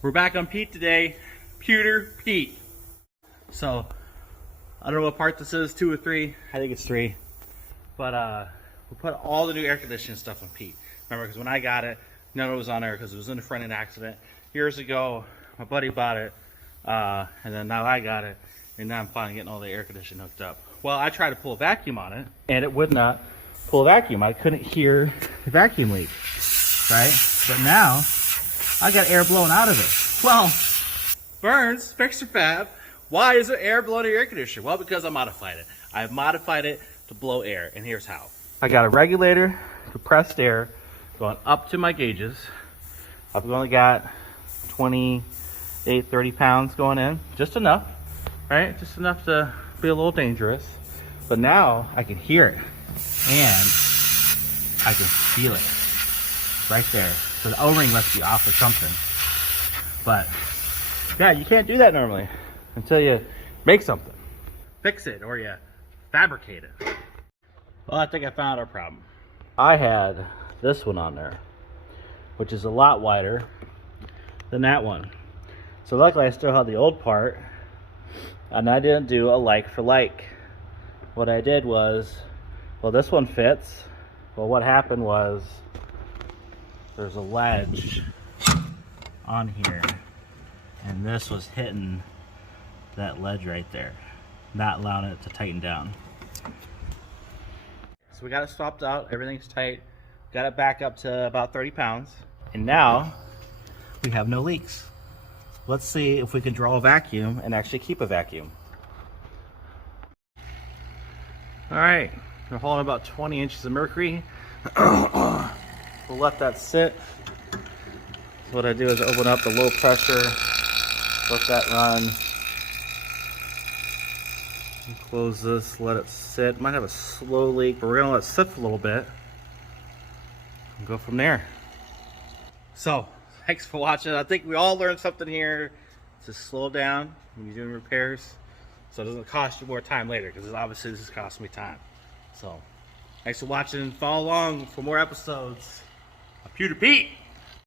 We're back on Pete today. Pewter Pete. So, I don't know what part this is, 2 or 3. I think it's 3. But we put all the new air conditioning stuff on Pete. Remember, because when I got it, none of it was on there because it was in a front end accident. Years ago, my buddy bought it, and then now I got it, and now I'm finally getting all the air conditioning hooked up. Well, I tried to pull a vacuum on it, and it would not pull a vacuum. I couldn't hear the vacuum leak, right? But now, I got air blowing out of it. Well, Burns, Fixer Fab, why is there air blowing your air conditioner? Well, because I modified it. I've modified it to blow air, and here's how. I got a regulator, compressed air, going up to my gauges. I've only got 28, 30 pounds going in, just enough, right? Just enough to be a little dangerous. But now I can hear it, and I can feel it right there. So the O-ring must be off or something. But yeah, you can't do that normally until you make something. Fix it or you fabricate it. Well, I think I found our problem. I had this one on there, which is a lot wider than that one. So luckily I still had the old part, and I didn't do a like for like. What I did was, well, this one fits. Well, what happened was there's a ledge on here, and this was hitting that ledge right there, not allowing it to tighten down. So we got it swapped out, everything's tight, got it back up to about 30 pounds, and now we have no leaks. Let's see if we can draw a vacuum and actually keep a vacuum. All right, we're holding about 20 inches of mercury. We'll let that sit. So what I do is open up the low pressure, let that run. And close this, let it sit. Might have a slow leak, but we're gonna let it sit for a little bit and go from there. So, thanks for watching. I think we all learned something here. To slow down when you're doing repairs, so it doesn't cost you more time later, because obviously this is costing me time. So, thanks for watching. Follow along for more episodes of Pewter Pete.